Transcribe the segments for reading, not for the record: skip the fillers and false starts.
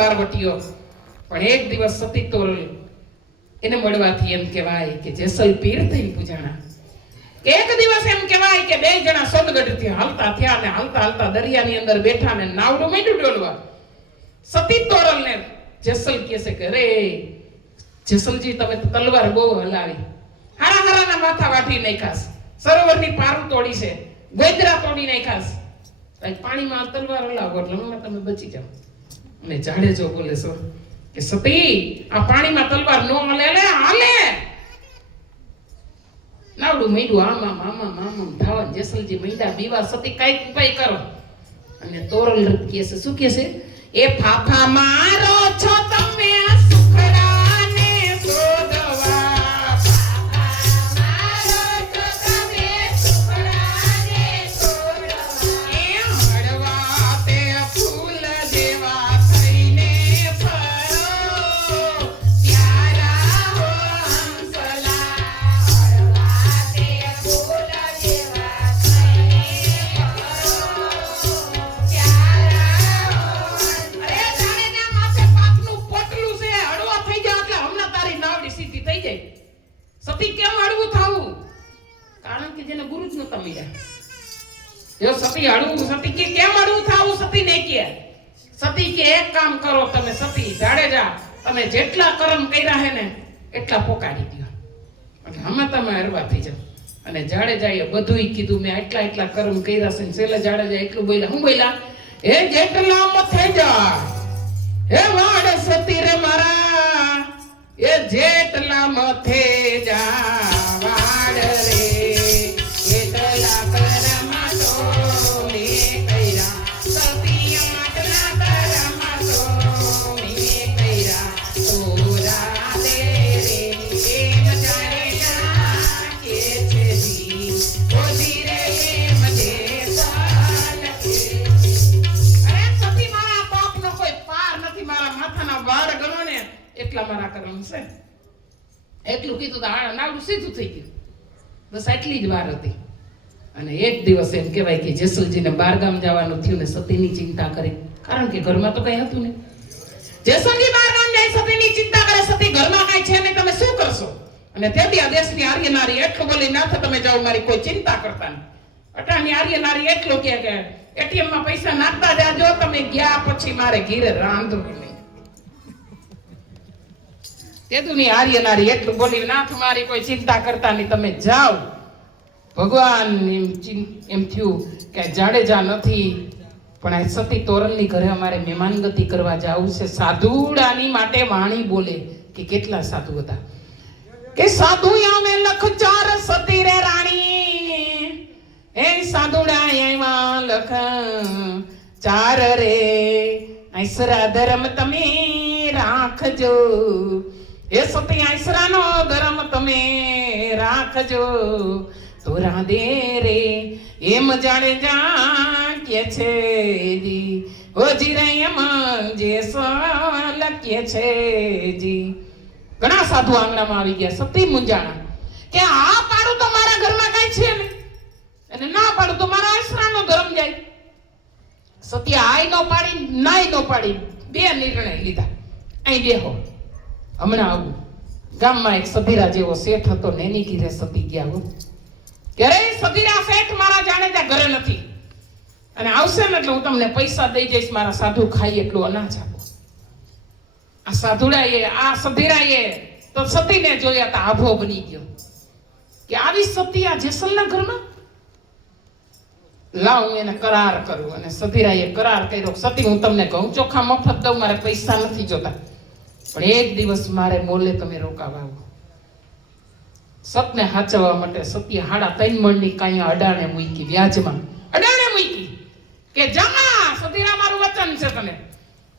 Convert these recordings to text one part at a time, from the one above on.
બારવટીઓ. પણ એક દિવસ સતી તોરલ એને મળવાથી એમ કહેવાય કે જેસલ પીર થઈને પૂજાણા. એક દિવસ એમ કહેવાય કે બે જણા સોનગઢથી હાલતા થયા ને હાલતા હાલતા દરિયાની અંદર બેઠા ને નાવડું માંડ્યું ડોલવા. સતી તોરલ ને જેસલ કહે છે કે અરે જેસલજી તમે તો તલવાર બહુ હલાવી, હારા હારાના માથા વાટી નાખ્યાસ, સરોવરની પારું તોડી છે, ગોદરા તોડી નાખ્યાસ, પાણીમાં તલવાર હલાવો એટલે હમણાં તમે બચી જાઓ. અને જાડેજો બોલે છો કે સતી આ પાણીમાં તલવાર નો હલે લે હાલે. નાવડું માંડ્યું આમ આમ આમ આમ આમ ધાવન. જેસલજી માંડ્યા બીવા. સતી કઈક ઉપાય કરો. અને તોરલ કહે છે શું કહે છે? એ ફાફા મારો છો તમે સુખડાને શોધવા, ફાફા મારો છો તમે સુખડાને શોધવા, એ મળવા તે ફૂલ જેવા થઈને ફરો, પ્યારા હો હંસલા, મળવા તે ફૂલ જેવા થઈને ફરો, સતી કેમ હળવું થાવું? કારણ કે જેને ગુરુ જ નતા મળ્યા. જો સતી હળવું, સતી કે કેમ હળવું થાવું? સતી ને કે સતી કે એક કામ કરો તમે સતી જાડેજા, તમે જેટલા કર્મ કર્યા હે ને એટલા પોકાડી દો એટલે હમે તમે હળવા થઈ જાવ. અને જાડેજાએ બધુંય કીધું મેં એટલા કર્મ કર્યા છે. છેલ્લે જાડેજા એટલું બોલ્યા. હું બોલ્યા? એ જેટલા મથે જા હે વાડ સતી રે મારા, એ જેટલા મથે જા વાડ રે, એટલા કરમા તો મે કર્યા, સતી આટલા કરમા તો મે કર્યા, તોરા દે રે એમ જાડેજા કે છે જી, ઓજી રે એમ જેસલ કે. અરે સતી મારા પાપનો કોઈ પાર નથી, મારા માથાના વાળ ગણો ને એટલા મારા કર્મ છે. એટલું કીધું તો નાવડું સીધું થઈ ગયું. બસ આટલી જ વાર હતી. અને એક દિવસ એમ કહેવાય કે જેસલજીને બારગામ જવાનું થયું ને સતીની ચિંતા કરી. કારણ કે ઘરમાં તો કઈ હતું ને. જેસલજી બારગામ જાય, સતીની ચિંતા કરે. સતી ઘરમાં કઈ છે ને તમે શું કરશો? અને તેથી આ દેશની આર્ય નારી એટલું બોલી નાથ તમે જાઓ, મારી કોઈ ચિંતા કરતા નહીં. અટાની આર્ય નારી એટલું કે એટીએમ માં પૈસા નાખતા જાજો, તમે ગયા પછી મારે ઘીરે રાંધવું નહીં. તેદુની આર્ય નારી એટલું બોલી નાથ મારી કોઈ ચિંતા કરતા નહીં, તમે જાઓ. ભગવાન એમ થયું કે જાડેજા નથી પણ આ સતી તોરલની ઘરે અમારે મહેમાનગતિ કરવા જવું છે. સાધુડાની માટે વાણી બોલે કે કેટલા સાધુ હતા કે સાધુ આમે લખ ચાર સતી રે રાણી, એ સાધુડા આવ્યા લખ ચાર રે, આઈસરા ધર્મ તમે રાખજો, એ સતી આઈસરાનો ધર્મ તમે રાખજો, તો રાધે રે એમ જાડેજા કે છે જી, ઓજી રે એમ જેસલ કે છે જી. ઘણા સાધુ આંગણામાં આવી ગયા. સતી મુંજાણા કે આ પાડું તો મારા ઘરમાં કઈ છે ને, અને ના પાડું તો મારા આશરાનો ધર્મ જાય. સતી આય નો પાડી નાય નો પાડી, બે નિર્ણય લીધા. અહીં બેહો, હમણાં આવું. ગામમાં એક સધીરા જેવો શેઠ હતો ને એની ઘીરે સતી ગયા. હો કે રે સધીરા શેઠ મારા જાણેજા ઘરે નથી, અને આવશે ને એટલે હું તમને પૈસા દઈ જઈશ, મારા સાધુ ખાઈ એટલું અનાજ આપો. આ સાધુડાએ આ સધીરાએ તો સતીને જોયા તા આભો બની ગયો કે આવી સતી આ જેસલના ઘરમાં, લાવ હું એને કરાર કરું. અને સધીરાએ કરાર કર્યો, સતી હું તમને ઘઉં ચોખા મફત દઉં, મારે પૈસા નથી જોતા, પણ એક દિવસ મારે મોલે તમે રોકાવા આવો. સતને હાચવવા માટે સતીએ 3.5 મણની કાંઈ અડાણે મૂકી, વ્યાજમાં અડાણે મૂકી કે જા સતીરા મારું વચન છે તને,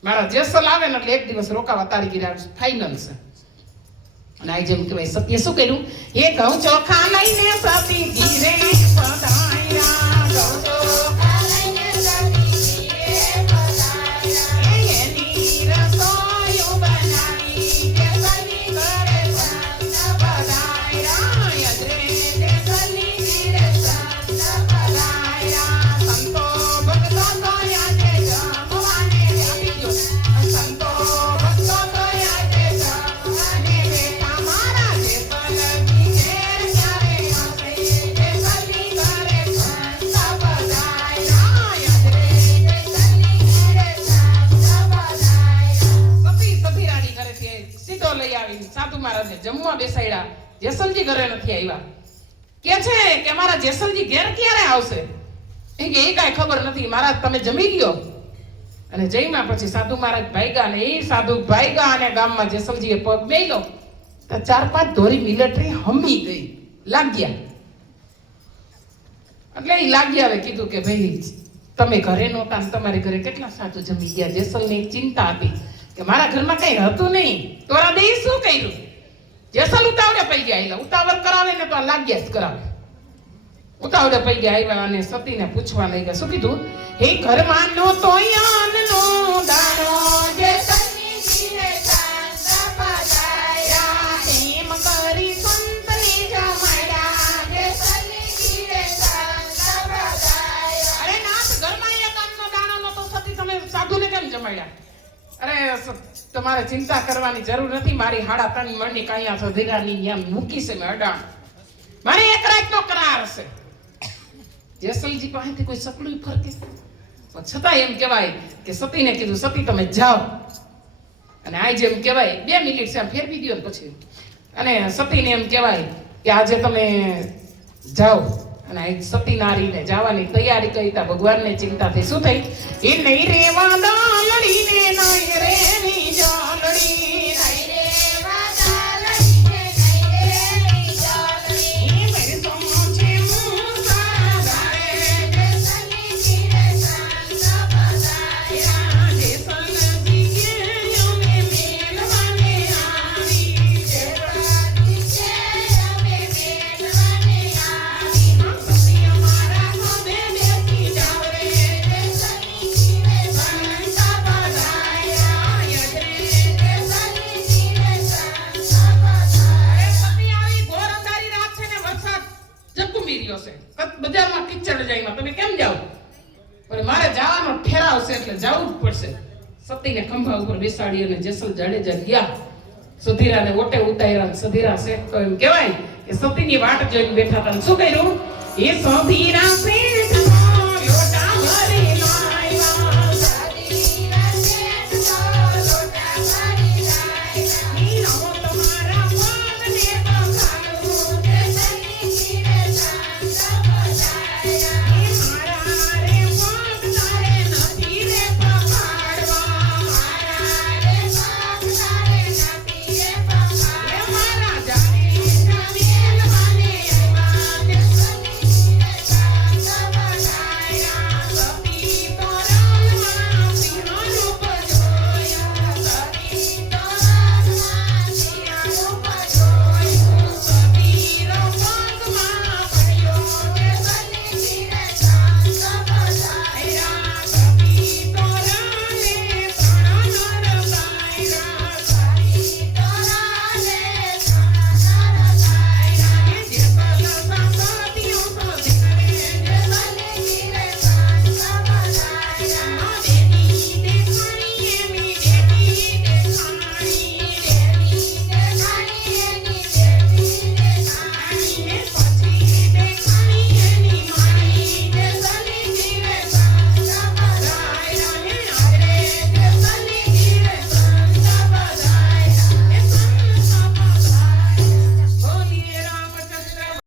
મારા જેસલ આવે ને એટલે એક દિવસ રોકાવા તારી ગીરા ફાઇનલ છે. અને આ જેમ કહેવાય સતીએ શું કર્યું, એ ઘઉં ચોખા લઈને સતી ઘીરે પધાર્યા, ઘઉં ચોખા લઈને સતી ઘીરે પધાર્યા, એની રસોઈ બનાવી જેસલની ઘરે સંત પધાર્યા, યજ્ઞ જેસલની ઘીરે સંત પધાર્યા, સંતો ભક્તો તો યાદે જમવાને આપી ગયો, સંતો આવી સાધુ મહારાજને જમવા બેસાડ્યા. જેસલજી ઘરે નથી આવ્યા. કે છે કે મારા જેસલજી ઘેર ક્યારે આવશે? એ કે એ કાંઈ ખબર નથી. મહારાજ તમે જમી ગયો? અને જઈમાં પછી સાધુ મહારાજ ભાગ્યા ને એ સાધુ ભાગ્યા અને ગામમાં જેસલજીએ પગ મેલ્યો તો 4-5 ધોરી મિલિટરી હમી ગઈ લાગ્યા. એટલે એ લાગ્યા હવે કીધું કે ભાઈ તમે ઘરે નહોતા ને તમારી ઘરે કેટલા સાધુ જમી ગયા. જેસલની ચિંતા હતી કે મારા ઘરમાં કઈ હતું નહીં, તોરા દે શું કર્યું? જેસલ ઉતાવળે પડી ગયા. એટલે ઉતાવળ કરાવે ને તો લાગ્યા જ કરાવે. ઉતાવળે પડી ગયા. આવ્યા અને સતીને પૂછવા લઈ ગયા. શું કીધું? હે ઘરમાં નો તો યાનનો દાણો જેસલની ઘીરે ચાંદા પધાર્યા. એમ કરી સંતને જમાડ્યા. જેસલની ઘીરે ચાંદા પધાર્યા. અરે નાથ, ઘરમાં એક અન્નનો દાણો નતો, સતી તમે સાધુને કેમ જમાડ્યા? અરે તમારે ચિંતા કરવાની જરૂર નથી. મારી 3.5 મણની કાયા સધીરાની એમ મૂકી છે મેં અડાણ. મારે એક રાતનો કરાર છે. જેસલજી પાસેથી કોઈ સકડું ફરકે છતાં એમ કહેવાય કે સતીને કીધું સતી તમે જાઓ. અને આ જેમ કહેવાય 2 મિનિટ છે ફેરવી દો પછી. અને સતીને એમ કહેવાય કે આજે તમે જાઓ. અને આ સતી નારીને જવાની તૈયારી કરીતા ભગવાનને ચિંતા થઈ. શું થઈ? એ નહીં રેવા દાલડીને નહીં રેવી જાલડી. બજારમાં કિચડ જાયમાં તમે કેમ જાઓ? પણ મારે જવાનો ઠેરાવ છે એટલે જવું જ પડશે. સતીને ખંભા ઉપર બેસાડી અને જેસલ જાડેજા ગયા. સુધીરાને ઓટે ઉતાર્યા. સુધીરા શેઠ તો એમ કહેવાય કે સતીની વાટ જોઈને બેઠા હતા. શું કર્યું? એ સુધીરા શેઠ